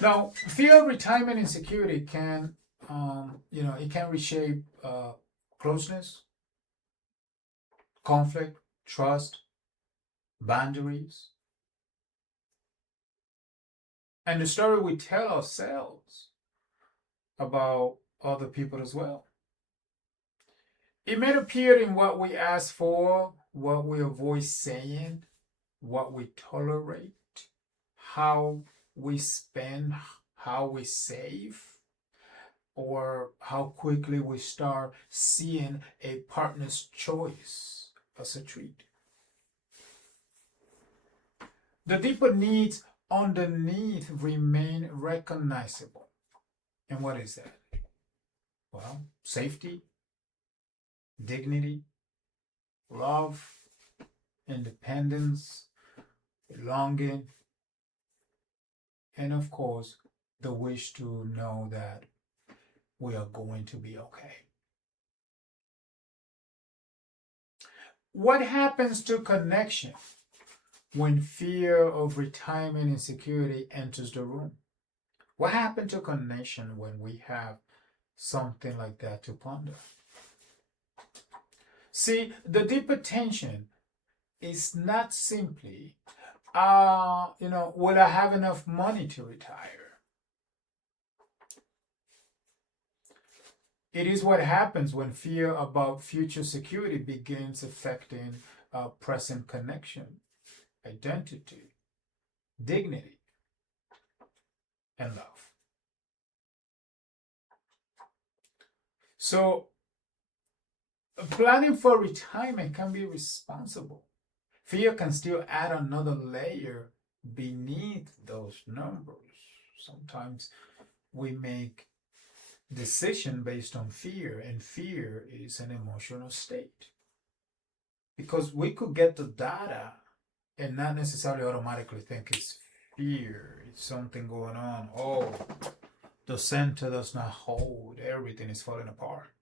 Now, fear of retirement insecurity can, it can reshape closeness, conflict, trust, boundaries, and the story we tell ourselves about other people as well. It may appear in what we ask for, what we avoid saying, what we tolerate, how we spend, how we save, or how quickly we start seeing a partner's choice as a treat. The deeper needs underneath remain recognizable. And what is that? Well, safety, dignity, love, independence, belonging, and of course, the wish to know that we are going to be okay. What happens to connection when fear of retirement insecurity enters the room? What happened to connection when we have something like that to ponder? See, the deeper tension is not simply, will I have enough money to retire? It is what happens when fear about future security begins affecting present connection, identity, dignity, and love. So, planning for retirement can be responsible. Fear can still add another layer beneath those numbers. Sometimes we make decision based on fear, and fear is an emotional state. Because we could get the data and not necessarily automatically think it's fear, it's something going on. Oh, the center does not hold, everything is falling apart.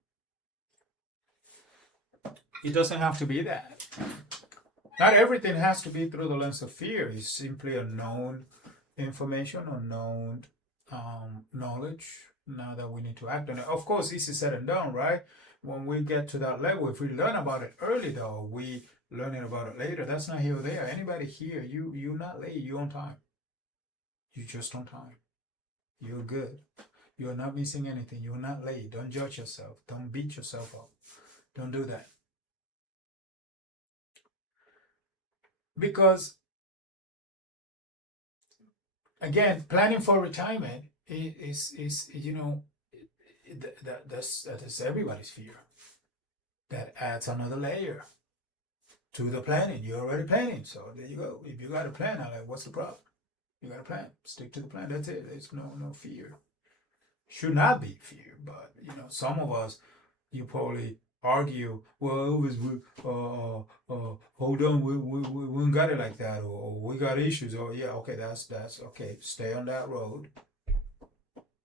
It doesn't have to be that. Not everything has to be through the lens of fear. It's simply a known information or known knowledge now that we need to act on it. Of course, easy said and done, right? When we get to that level, if we learn about it early, though, we learning about it later. That's not here or there. Anybody here, you're not late. You're on time. You just on time. You're good. You're not missing anything. You're not late. Don't judge yourself. Don't beat yourself up. Don't do that. Because again, planning for retirement is that's everybody's fear. That adds another layer to the planning. You're already planning, so there you go. If you got a plan, I'm like, what's the problem? You got a plan. Stick to the plan. That's it. There's no fear. Should not be fear, but some of us, you probably argue, well, it was, hold on, we got it like that, or we got issues, or yeah, okay, that's okay. Stay on that road.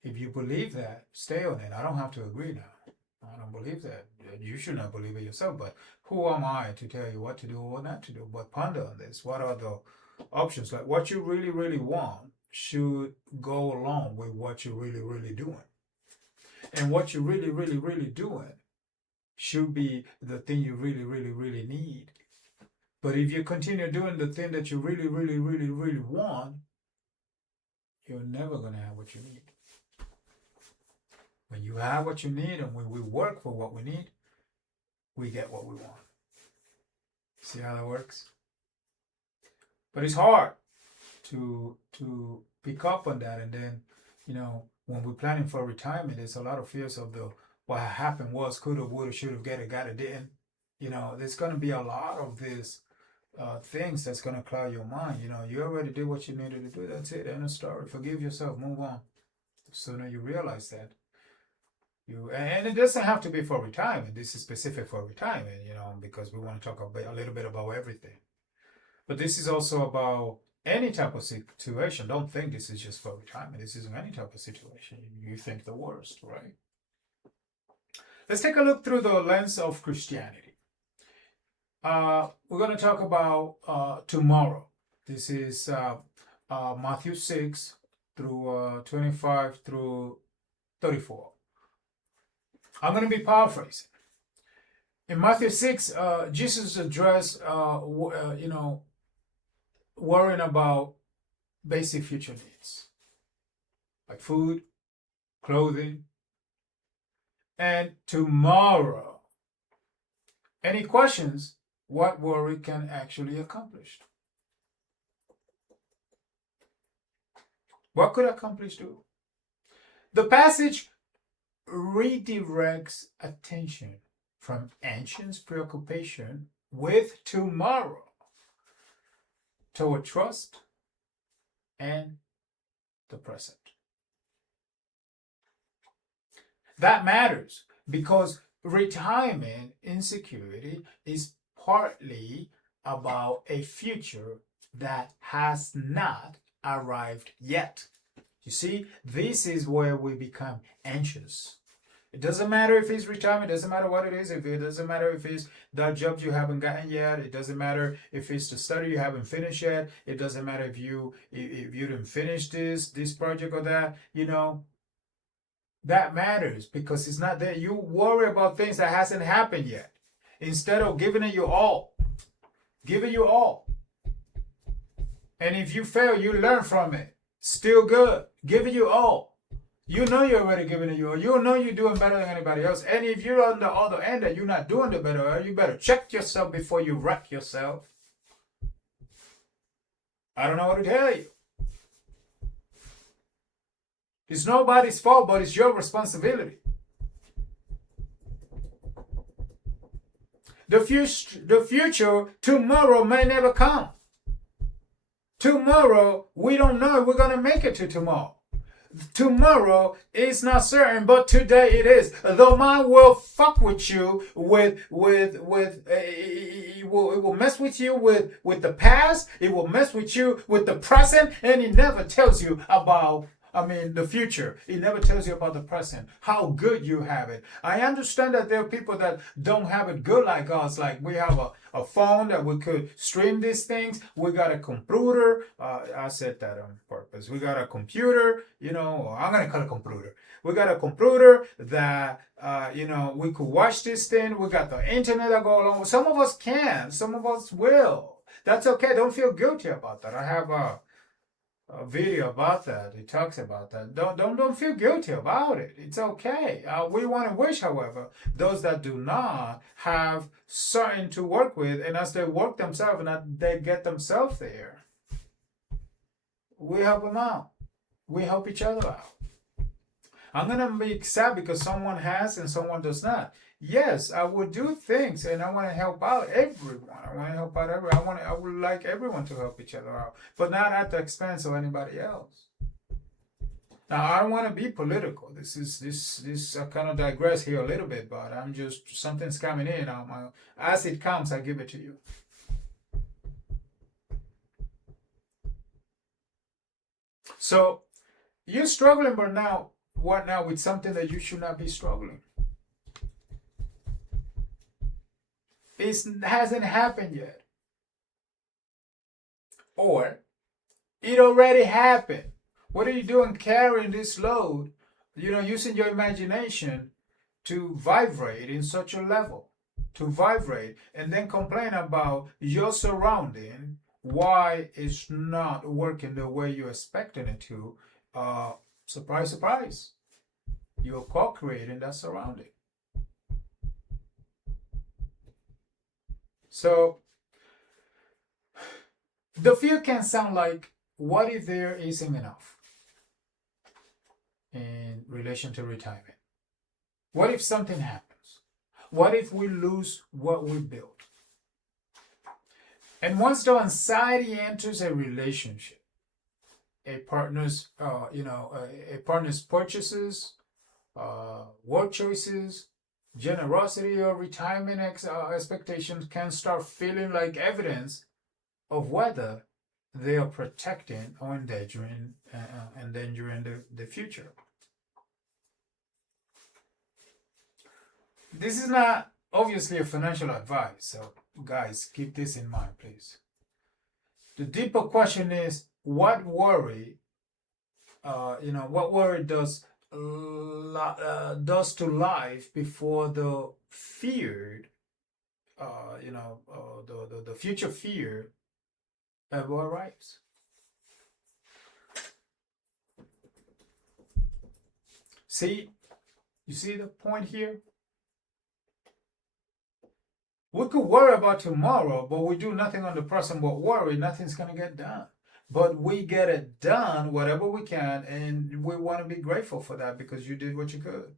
If you believe that, stay on it. I don't have to agree now. I don't believe that. You should not believe it yourself, but who am I to tell you what to do or what not to do? But ponder on this. What are the options? Like what you really, really want should go along with what you're really, really doing. And what you're really, really, really doing should be the thing you really, really, really need. But if you continue doing the thing that you really, really, really, really want, you're never going to have what you need. When you have what you need and when we work for what we need, we get what we want. See how that works? But it's hard to pick up on that, and then when we're planning for retirement, there's a lot of fears of the what happened was, coulda, woulda, shoulda, get it, got it, didn't. There's gonna be a lot of these things that's gonna cloud your mind. You already did what you needed to do. That's it. End of story. Forgive yourself. Move on. The sooner you realize that. And it doesn't have to be for retirement. This is specific for retirement, because we want to talk a little bit about everything. But this is also about any type of situation. Don't think this is just for retirement. This is any type of situation. You think the worst, right? Let's take a look through the lens of Christianity. We're going to talk about tomorrow. This is Matthew 6, through 25 through 34. I'm going to be paraphrasing. In Matthew 6, Jesus addressed, worrying about basic future needs like food, clothing, and tomorrow. Any questions what worry can actually accomplish? What could accomplish do? The passage redirects attention from anxious preoccupation with tomorrow toward trust and the present. That matters because retirement insecurity is partly about a future that has not arrived yet. You see, this is where we become anxious. It doesn't matter if it's retirement, it doesn't matter what it is, if it doesn't matter if it's that job you haven't gotten yet, it doesn't matter if it's the study you haven't finished yet, it doesn't matter if you didn't finish this project or that, that matters because it's not there. You worry about things that hasn't happened yet. Instead of giving it your all. Give it your all. And if you fail, you learn from it. Still good. Give it your all. You know you're already giving it your all. You know you're doing better than anybody else. And if you're on the other end that you're not doing the better, you better check yourself before you wreck yourself. I don't know what to tell you. It's nobody's fault, but it's your responsibility. The future, tomorrow may never come. Tomorrow, we don't know if we're going to make it to tomorrow. Tomorrow is not certain, but today it is. The mind will fuck with you it will mess with you with the past. It will mess with you with the present, and it never tells you about the future. It never tells you about the present, how good you have it. I understand that there are people that don't have it good like us. Like we have a phone that we could stream these things. We got a computer. I said that on purpose. We got a computer, I'm going to call it a computer. We got a computer that, we could watch this thing. We got the internet that go along. Some of us can. Some of us will. That's okay. Don't feel guilty about that. I have a video about that. It talks about that. Don't feel guilty about it. It's okay. We want to wish, however, those that do not have something to work with, and as they work themselves and they get themselves there, we help them out. We help each other out. I'm gonna be sad because someone has and someone does not. Yes, I would do things and I want to help out everyone. I would like everyone to help each other out, but not at the expense of anybody else. Now, I don't want to be political. This I kind of digress here a little bit, but I'm just, something's coming in. As it comes, I give it to you. So, you're struggling, but now, what now with something that you should not be struggling? It hasn't happened yet. Or it already happened. What are you doing carrying this load? Using your imagination to vibrate in such a level. To vibrate and then complain about your surrounding, why it's not working the way you're expecting it to. Surprise, surprise. You're co-creating that surrounding. So, the fear can sound like, what if there isn't enough in relation to retirement? What if something happens? What if we lose what we built? And once the anxiety enters a relationship, a partner's purchases, work choices, generosity or retirement expectations can start feeling like evidence of whether they are protecting or endangering the future. This is not obviously a financial advice, so guys, keep this in mind, please. The deeper question is, what worry what worry does to life before the feared, the future fear ever arrives. See, you see the point here? We could worry about tomorrow, but we do nothing on the present but worry, nothing's going to get done. But we get it done, whatever we can, and we want to be grateful for that because you did what you could.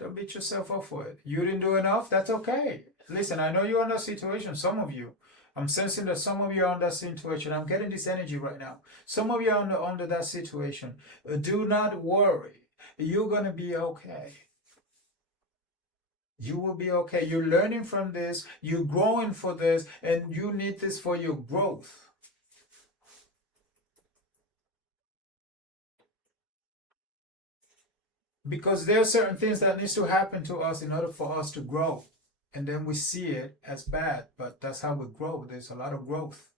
Don't beat yourself up for it. You didn't do enough, that's okay. Listen, I know you're in that situation, some of you. I'm sensing that some of you are in that situation. I'm getting this energy right now. Some of you are under that situation. Do not worry. You're going to be okay. You will be okay. You're learning from this. You're growing for this. And you need this for your growth. Because there are certain things that needs to happen to us in order for us to grow. And then we see it as bad. But that's how we grow. There's a lot of growth.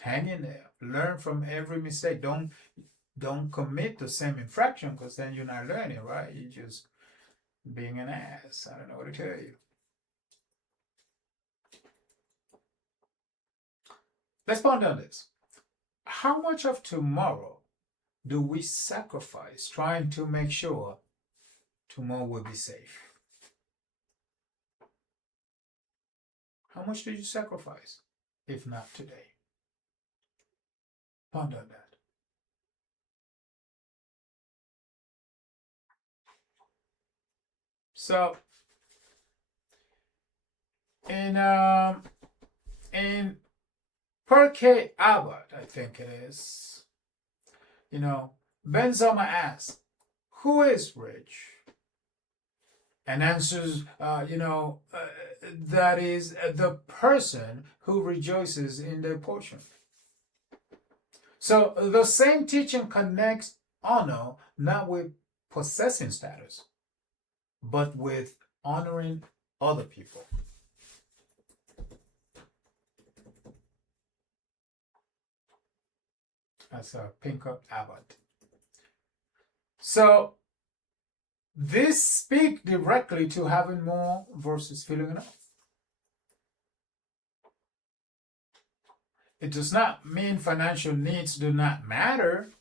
Hang in there. Learn from every mistake. Don't commit the same infraction because then you're not learning, right? You're just being an ass. I don't know what to tell you. Let's ponder on this. How much of tomorrow do we sacrifice trying to make sure tomorrow will be safe? How much do you sacrifice, if not today? Ponder on that. So, in Perke Abbott, I think it is, Ben Zoma asks, who is rich? And answers, that is the person who rejoices in their portion. So the same teaching connects honor not with possessing status, but with honoring other people. That's Pinker Abbott. So this speaks directly to having more versus feeling enough. It does not mean financial needs do not matter.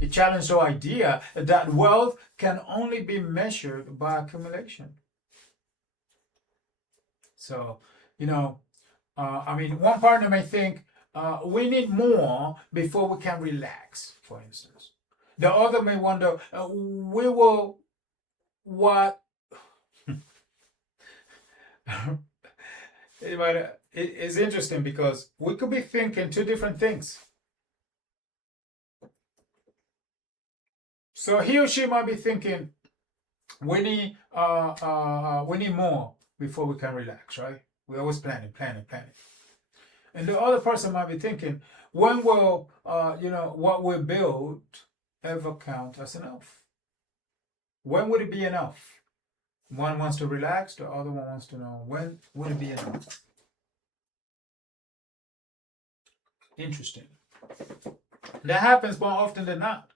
It challenges the idea that wealth can only be measured by accumulation. So, one partner may think we need more before we can relax, for instance. The other may wonder, we will what? It's interesting because we could be thinking two different things. So he or she might be thinking, we need more before we can relax, right? We're always planning. And the other person might be thinking, when will what we build ever count as enough? When would it be enough? One wants to relax, the other one wants to know when would it be enough? Interesting. That happens more often than not.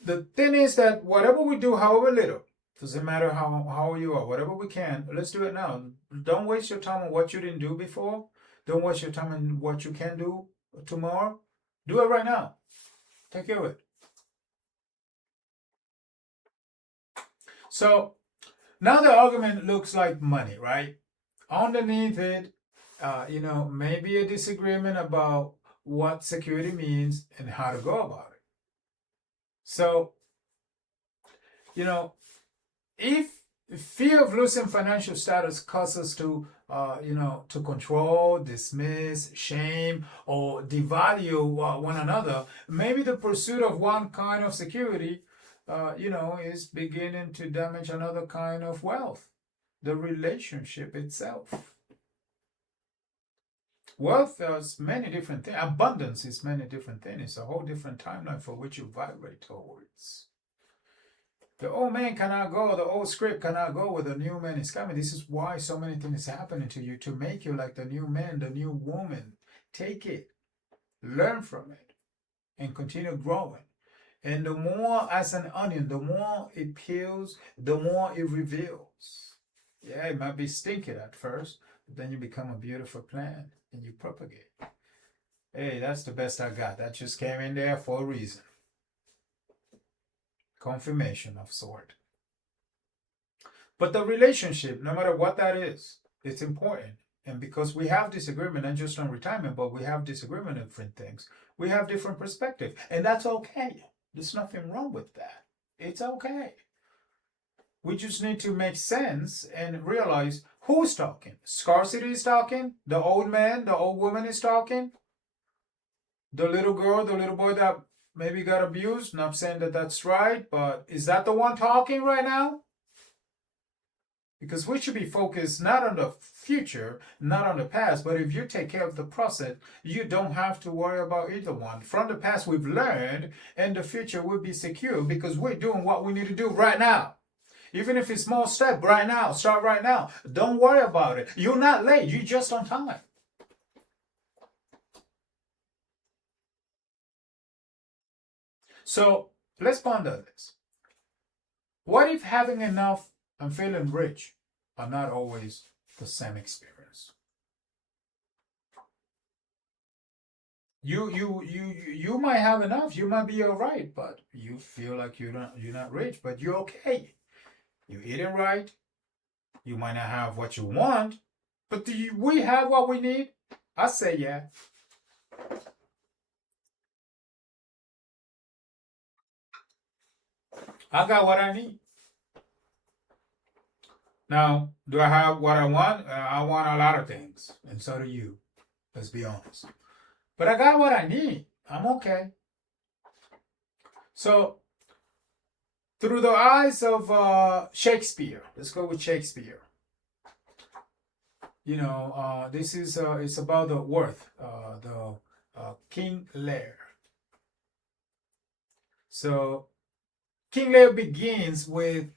The thing is that whatever we do, however little, doesn't matter how you are, whatever we can, let's do it now. Don't waste your time on what you didn't do before. Don't waste your time on what you can do tomorrow. Do it right now. Take care of it. So now the argument looks like money, right? Underneath it, maybe a disagreement about what security means and how to go about it. So, if fear of losing financial status causes us to, to control, dismiss, shame, or devalue one another, maybe the pursuit of one kind of security, is beginning to damage another kind of wealth, the relationship itself. Wealth is many different things. Abundance is many different things. It's a whole different timeline for which you vibrate towards. The old man cannot go, the old script cannot go where the new man is coming. This is why so many things are happening to you, to make you like the new man, the new woman. Take it. Learn from it. and continue growing. And the more, as an onion, the more it peels, the more it reveals. Yeah, it might be stinky at first, but then you become a beautiful plant and you propagate. Hey, that's the best I got. That just came in there for a reason. Confirmation of sort. But the relationship, no matter what that is, it's important. And because we have disagreement, not just on retirement, but we have disagreement on different things, we have different perspective. And that's okay. There's nothing wrong with that. It's okay. We just need to make sense and realize who's talking. Scarcity is talking. The old man, the old woman is talking. The little girl, the little boy that maybe got abused. Not saying that that's right, but is that the one talking right now? Because we should be focused not on the future, not on the past, but if you take care of the present, you don't have to worry about either one. From the past, we've learned, and the future will be secure because we're doing what we need to do right now. Even if it's a small step right now, start right now. Don't worry about it. You're not late, you're just on time. So let's ponder this. What if having enough and feeling rich are not always the same experience? You might have enough, you might be all right, but you feel like you're not rich, but you're okay. You're eating right. You might not have what you want, but do we have what we need? I say yeah. I got what I need. Now, do I have what I want? I want a lot of things, and so do you. Let's be honest. But I got what I need. I'm okay. So, through the eyes of Shakespeare, let's go with Shakespeare. This is it's about the worth, the King Lear. So, King Lear begins with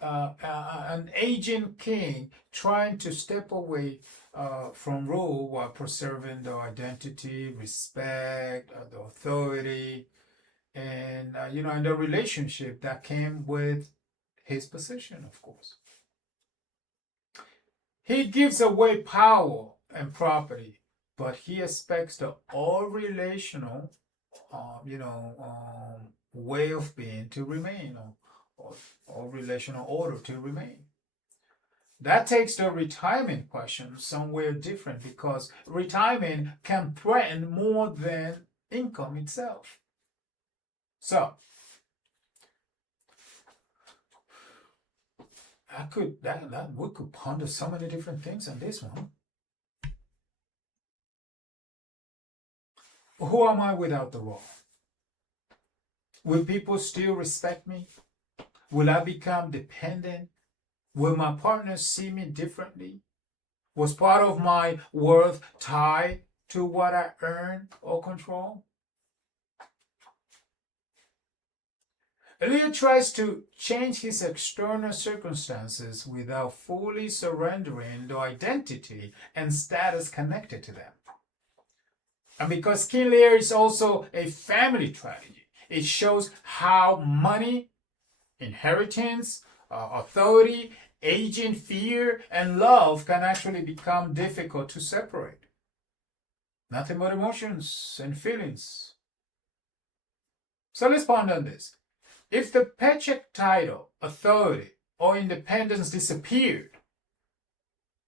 an aging king trying to step away from rule while preserving the identity, respect, the authority, and and the relationship that came with his position, of course. He gives away power and property, but he expects the all relational, way of being to remain, or relational order to remain. That takes the retirement question somewhere different because retirement can threaten more than income itself. So I could that we could ponder so many different things on this one. Who am I without the role? Will people still respect me? Will I become dependent? Will my partners see me differently? Was part of my worth tied to what I earn or control? Elliot tries to change his external circumstances without fully surrendering the identity and status connected to them. And because King Lear is also a family tragedy, it shows how money, inheritance, authority, aging, fear, and love can actually become difficult to separate. Nothing but emotions and feelings. So let's ponder on this. If the paycheck, title, authority, or independence disappeared,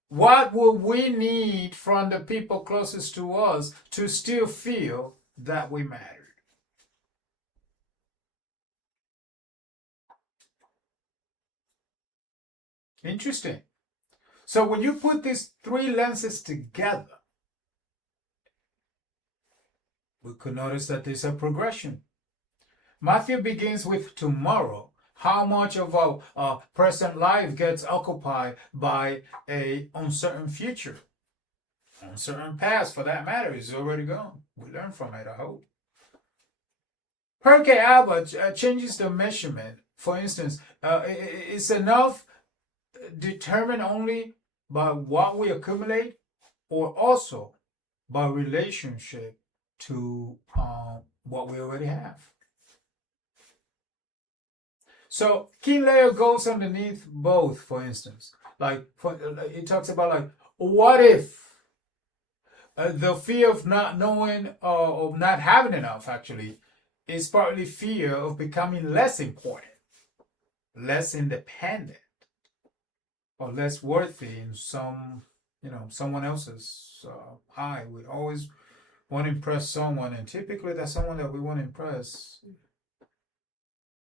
what will we need from the people closest to us to still feel that we mattered? Interesting. So when you put these three lenses together, we could notice that there's a progression. Matthew begins with tomorrow. How much of our present life gets occupied by a uncertain future? Uncertain past, for that matter, is already gone. We learn from it, I hope. Perkey Abbott changes the measurement. For instance, it's enough determined only by what we accumulate or also by relationship to what we already have. So kin layer goes underneath both, for instance. Like it talks about like, what if the fear of not knowing or of not having enough actually is partly fear of becoming less important, less independent, or less worthy in someone else's eye. We always want to impress someone, and typically that someone that we want to impress,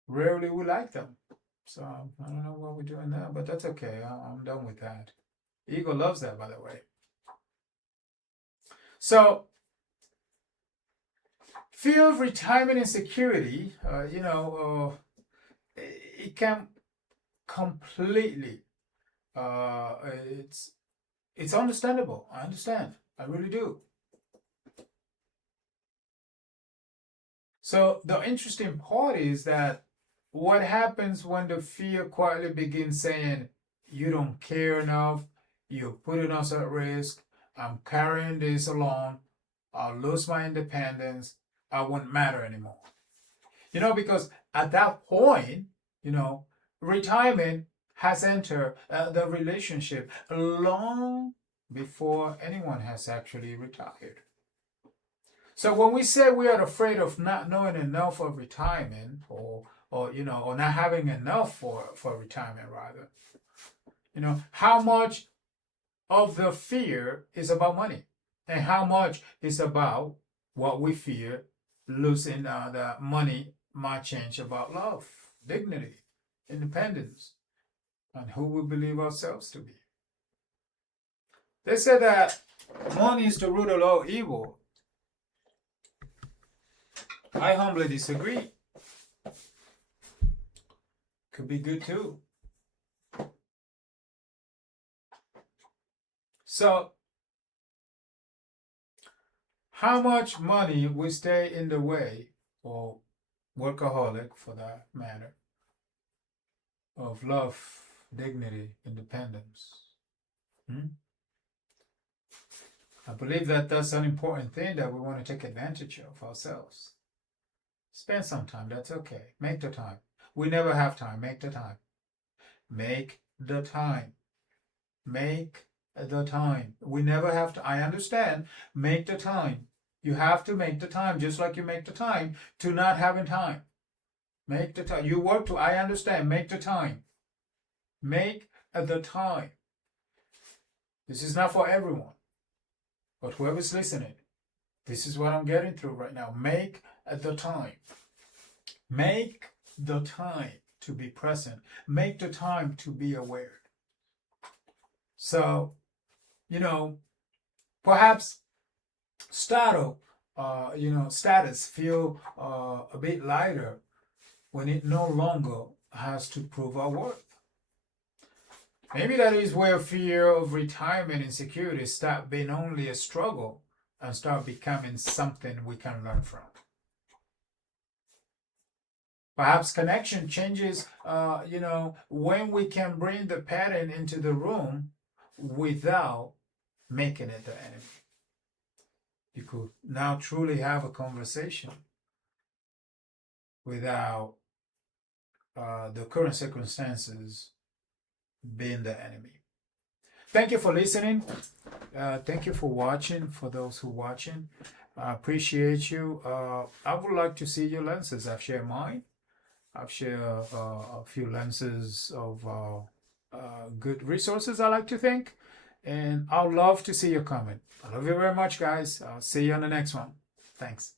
rarely we like them. So I don't know what we're doing there, but that's okay. I'm done with that. Ego loves that, by the way. So fear of retirement insecurity, it can completely. It's understandable. I understand. I really do. So the interesting part is that what happens when the fear quietly begins saying, you don't care enough, you're putting us at risk, I'm carrying this alone, I'll lose my independence, I won't matter anymore. Because at that point, retirement has entered the relationship long before anyone has actually retired. So when we say we are afraid of not knowing enough of retirement, or not having enough for retirement rather, how much of the fear is about money, and how much is about what we fear losing the money might change about love, dignity, independence, and who we believe ourselves to be. They say that money is the root of all evil. I humbly disagree. Could be good too. So, how much money will stay in the way, or workaholic for that matter, of love, dignity, independence? I believe that that's an important thing that we want to take advantage of ourselves. Spend some time, that's okay. Make the time. We never have time. Make the time. Make the time. Make the time. We never have to. I understand. Make the time. You have to make the time, just like you make the time to not having time. Make the time. You work to. I understand. Make the time. Make the time. This is not for everyone, but whoever's listening, this is what I'm getting through right now. Make the time. Make the time to be present. Make the time to be aware. So, perhaps status feel a bit lighter when it no longer has to prove our worth. Maybe that is where fear of retirement insecurity stop being only a struggle and start becoming something we can learn from. Perhaps connection changes, when we can bring the pattern into the room without making it the enemy. You could now truly have a conversation without the current circumstances being the enemy. Thank you for listening. Thank you for watching. For those who are watching, I appreciate you. I would like to see your lenses. I've shared mine. I've shared a few lenses of good resources, I like to think. And I'd love to see your comment. I love you very much, guys. I'll see you on the next one. Thanks.